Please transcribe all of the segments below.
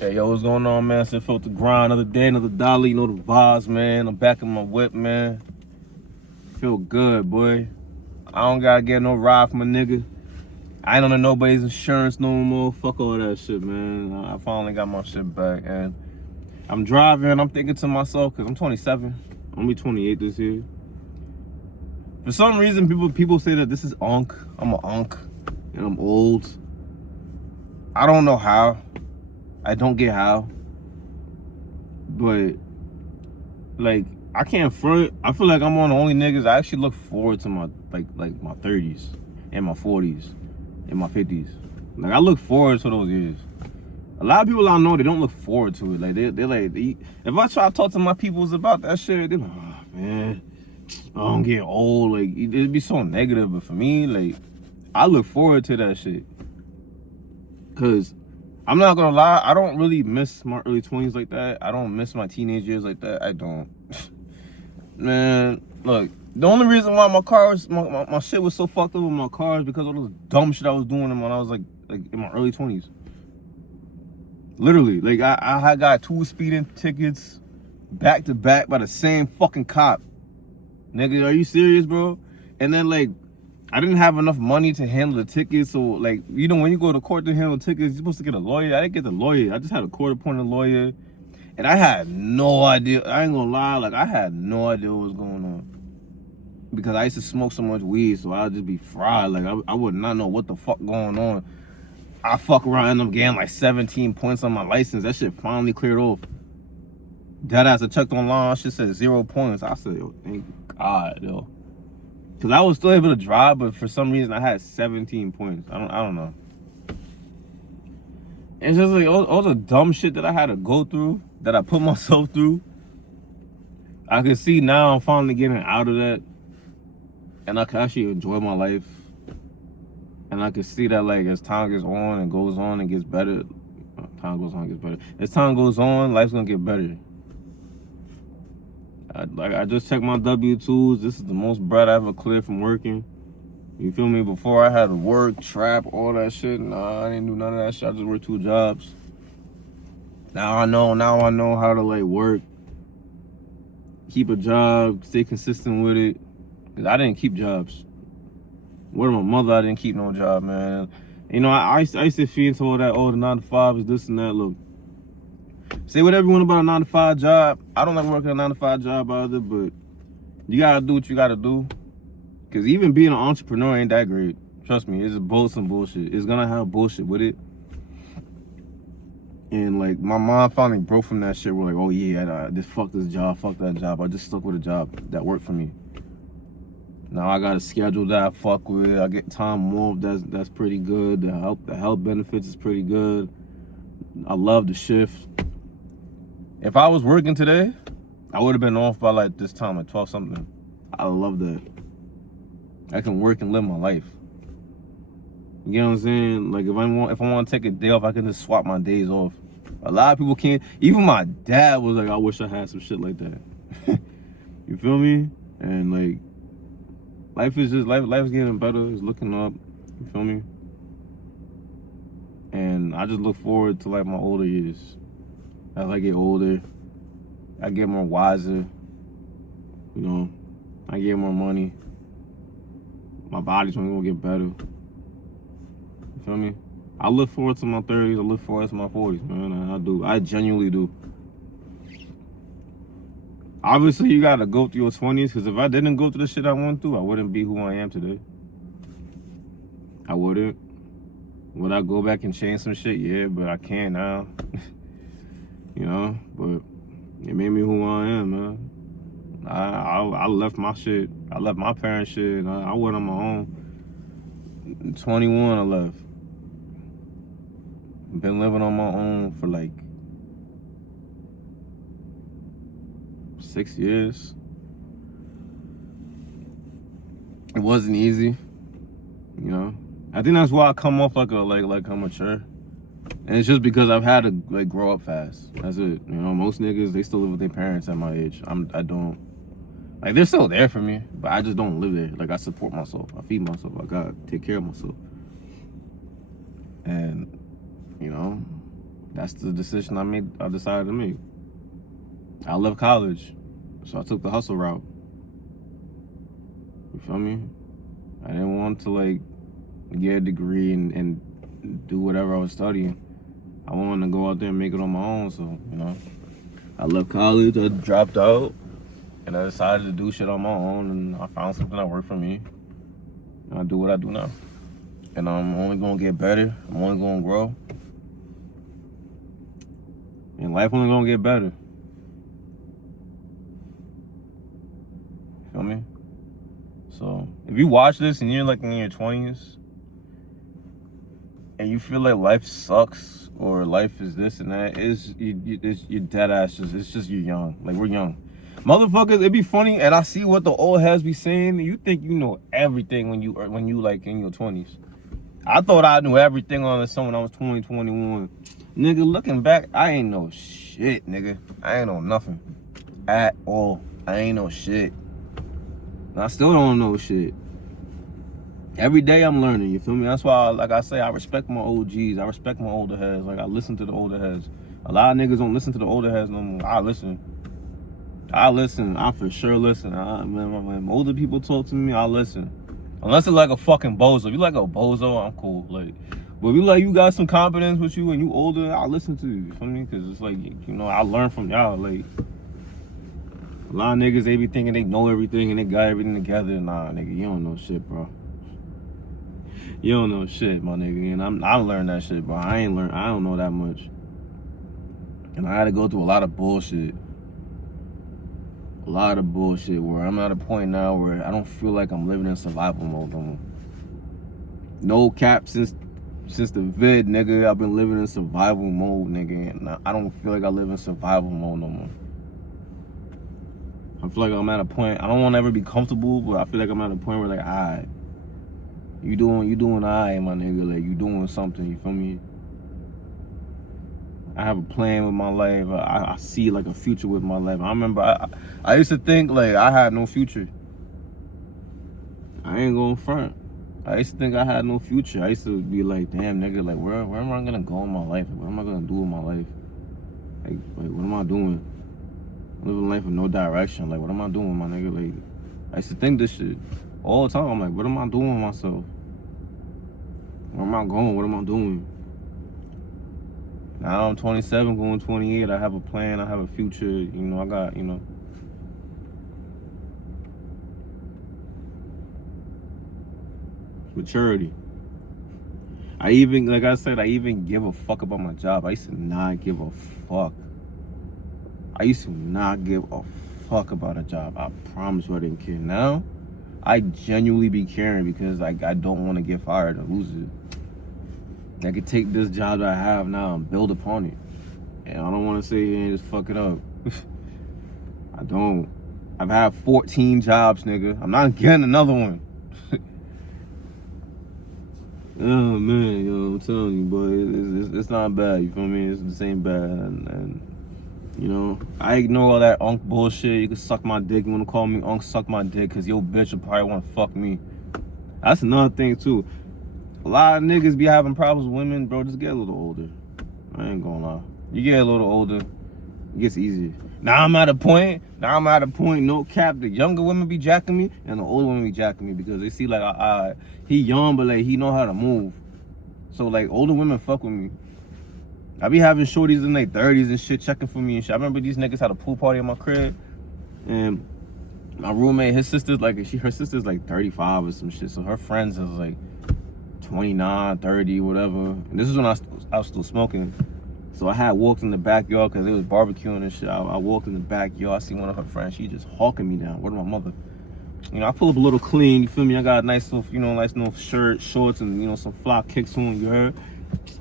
Hey, yo, what's going on, man? So felt the grind, another day, another dollar, you know the vibes, man. I'm back in my whip, man. Feel good, boy. I don't gotta get no ride from a nigga. I ain't under nobody's insurance no more. Fuck all that shit, man. I finally got my shit back, and I'm driving. I'm thinking to myself, cause I'm 27. I'm gonna be 28 this year. For some reason, people say that this is unk. I'm a unk, and I'm old. I don't know how. I don't get how. But like, I can't front. I feel like I'm one of the only niggas. I actually look forward to my like my 30s and my 40s and my 50s. Like, I look forward to those years. A lot of people I know, they don't look forward to it. Like they're like, if I try to talk to my peoples about that shit, they're like, oh man, I'm getting old. Like, it'd be so negative. But for me, like, I look forward to that shit. Cause I'm not gonna lie, I don't really miss my early 20s like that. I don't miss my teenage years like that. I don't. Man, look, the only reason why my car was, my shit was so fucked up with my car is because of all those dumb shit I was doing when I was like in my early 20s. Literally, like I got 2 speeding tickets back to back by the same fucking cop. Nigga, are you serious, bro? And then, like, I didn't have enough money to handle the tickets, so, like, you know, when you go to court to handle tickets, you're supposed to get a lawyer. I didn't get the lawyer. I just had a court-appointed lawyer, and I had no idea. I ain't gonna lie, like, I had no idea what was going on, because I used to smoke so much weed, so I'd just be fried. Like, I would not know what the fuck going on. I fuck around, end up getting like 17 points on my license. That shit finally cleared off. Deadass, I checked online, shit said 0 points. I said, yo, thank God, yo. Cause I was still able to drive, but for some reason I had 17 points. I don't know. It's just like all the dumb shit that I had to go through, that I put myself through. I can see now I'm finally getting out of that, and I can actually enjoy my life. And I can see that, like, as time gets on and goes on and gets better, time goes on and gets better. As time goes on, life's gonna get better. I just checked my W-2s. This is the most bread I ever cleared from working. You feel me? Before, I had to work, trap, all that shit. Nah, I didn't do none of that shit. I just worked 2 jobs. Now I know how to, like, work, keep a job, stay consistent with it. Cause I didn't keep jobs. Word of my mother, I didn't keep no job, man. You know, I used to feed into all that, oh, the 9 to 5 is this and that. Look, say whatever you want about a 9 to 5 job. I don't like working a 9 to 5 job either, but you gotta do what you gotta do. Cause even being an entrepreneur ain't that great. Trust me, it's both some bullshit. It's gonna have bullshit with it. And like, my mom finally broke from that shit. We're like, oh yeah, just fuck this job, fuck that job. I just stuck with a job that worked for me. Now I got a schedule that I fuck with. I get time off. That's pretty good. The health benefits is pretty good. I love the shift. If I was working today, I would have been off by like this time, like 12 something. I love that. I can work and live my life. You know what I'm saying? Like, if I want to take a day off, I can just swap my days off. A lot of people can't. Even my dad was like, I wish I had some shit like that. You feel me? And like, life's getting better. It's looking up. You feel me? And I just look forward to like my older years. As I get older, I get more wiser. You know, I get more money. My body's only gonna get better. You feel me? I look forward to my 30s. I look forward to my 40s, man. I do. I genuinely do. Obviously, you gotta go through your 20s, because if I didn't go through the shit I went through, I wouldn't be who I am today. I wouldn't. Would I go back and change some shit? Yeah, but I can't now. You know, but it made me who I am, man. I left my shit. I left my parents' shit. I went on my own. 21, I left. Been living on my own for like 6 years. It wasn't easy, you know. I think that's why I come off like I'm mature. And it's just because I've had to like grow up fast. That's it. You know, most niggas, they still live with their parents at my age. I don't. Like, they're still there for me, but I just don't live there. Like, I support myself. I feed myself. I gotta take care of myself. And, you know, That's the decision I decided to make. I left college, so I took the hustle route. You feel me? I didn't want to like get a degree and do whatever I was studying. I wanted to go out there and make it on my own. So, you know, I left college, I dropped out, and I decided to do shit on my own, and I found something that worked for me. And I do what I do now. And I'm only gonna get better. I'm only gonna grow. And life only gonna get better. Feel me? So if you watch this and you're like in your 20s and you feel like life sucks or life is this and that, you're dead ass. It's just you're young. Like, we're young. Motherfuckers, it'd be funny, and I see what the old heads be saying. You think you know everything when you like in your 20s. I thought I knew everything on this when I was 20, 21. Nigga, looking back, I ain't know shit, nigga. I ain't know nothing at all. I ain't know shit. I still don't know shit. Every day I'm learning, you feel me? That's why, like I say, I respect my OGs. I respect my older heads. Like, I listen to the older heads. A lot of niggas don't listen to the older heads no more. I listen. I for sure listen. When older people talk to me, I listen. Unless it's like a fucking bozo. If you like a bozo, I'm cool. Like, but if you like, you got some confidence with you and you older, I listen to you. You feel me? Because it's like, you know, I learn from y'all. Like, a lot of niggas, they be thinking they know everything and they got everything together. Nah, nigga, you don't know shit, bro. You don't know shit, my nigga. And I learned that shit, bro. I don't know that much. And I had to go through a lot of bullshit. A lot of bullshit where I'm at a point now where I don't feel like I'm living in survival mode no more. No cap, since the vid, nigga, I've been living in survival mode, nigga. And I don't feel like I live in survival mode no more. I feel like I'm at a point, I don't want to ever be comfortable, but I feel like I'm at a point where, like, alright, you doing alright, my nigga. Like, you doing something, you feel me? I have a plan with my life. I see, like, a future with my life. I remember I used to think, like, I had no future. I ain't going front. I used to think I had no future. I used to be like, damn, nigga, like, where am I gonna go in my life? Like, what am I gonna do in my life? Like, what am I doing? Living life with no direction. Like, what am I doing, my nigga? Like, I used to think this shit all the time. I'm like, what am I doing with myself? Where am I going? What am I doing? Now I'm 27, going 28. I have a plan. I have a future. You know, I got, you know. Maturity. Like I said, I even give a fuck about my job. I used to not give a fuck. I used to not give a fuck about a job. I promise you I didn't care. Now, I genuinely be caring because I don't want to get fired or lose it. I could take this job that I have now and build upon it. And I don't want to sit here and just fuck it up. I don't. I've had 14 jobs, nigga. I'm not getting another one. Oh, man, yo, I'm telling you, boy, it's not bad, you feel me? It's the same bad, and you know, I ignore all that unk bullshit. You can suck my dick. You want to call me unk, suck my dick, because your bitch will probably want to fuck me. That's another thing, too. A lot of niggas be having problems with women, bro. Just get a little older. I ain't gonna lie. You get a little older, it gets easier. Now I'm at a point, no cap, the younger women be jacking me and the older women be jacking me because they see like he young, but like he know how to move. So like older women fuck with me. I be having shorties in their 30s and shit checking for me and shit. I remember these niggas had a pool party in my crib, and my roommate, her sister's like 35 or some shit. So her friends is like 29, 30, whatever. And this is when I was still smoking. So I had walked in the backyard because it was barbecuing and shit. I walked in the backyard. I see one of her friends. She just hawking me down. Where my mother? You know, I pull up a little clean. You feel me? I got a nice little, nice little shirt, shorts, and some fly kicks on. You heard?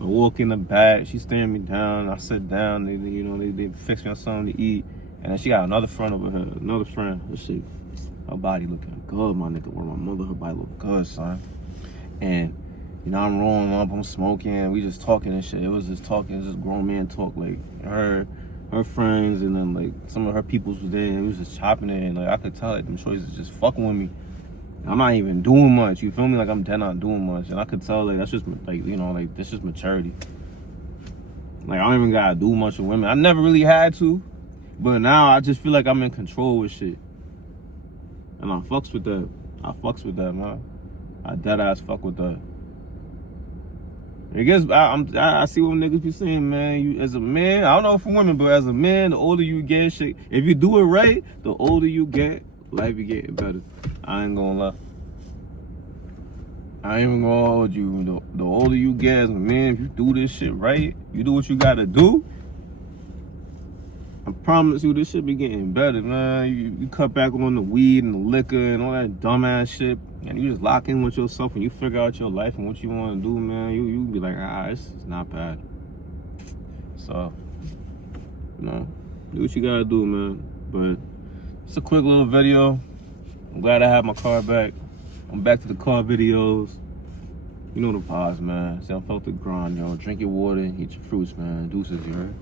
I walk in the back. She staring me down. I sit down. They fix me on something to eat. And then she got another friend over her. Another friend. Her shit, her body looking good, my nigga. Where my mother, her body look good, son. And I'm rolling up, I'm smoking, we just talking and shit. It was just talking, just grown man talk. Like her friends and then like some of her peoples was there and we was just chopping it, and like I could tell like them choices just fucking with me. I'm not even doing much, you feel me? Like I'm dead not doing much. And I could tell like that's just like, like that's just maturity. Like, I don't even gotta do much with women. I never really had to, but now I just feel like I'm in control with shit. And I fucks with that. Man. I dead ass fuck with that. I guess I see what niggas be saying, man. You as a man, I don't know for women, but as a man, the older you get, shit. If you do it right, the older you get, life be getting better. I ain't gonna lie. I ain't even gonna hold you. The older you get as a man, if you do this shit right, you do what you gotta do, I promise you this shit be getting better, man. You cut back on the weed and the liquor and all that dumbass shit, and you just lock in with yourself and you figure out your life and what you want to do, man. You be like, this is not bad. So, do what you gotta do, man. But it's a quick little video. I'm glad I have my car back. I'm back to the car videos. You know the pause, man. Stay on felt the grind, yo. Drink your water, eat your fruits, man. Deuces, you heard?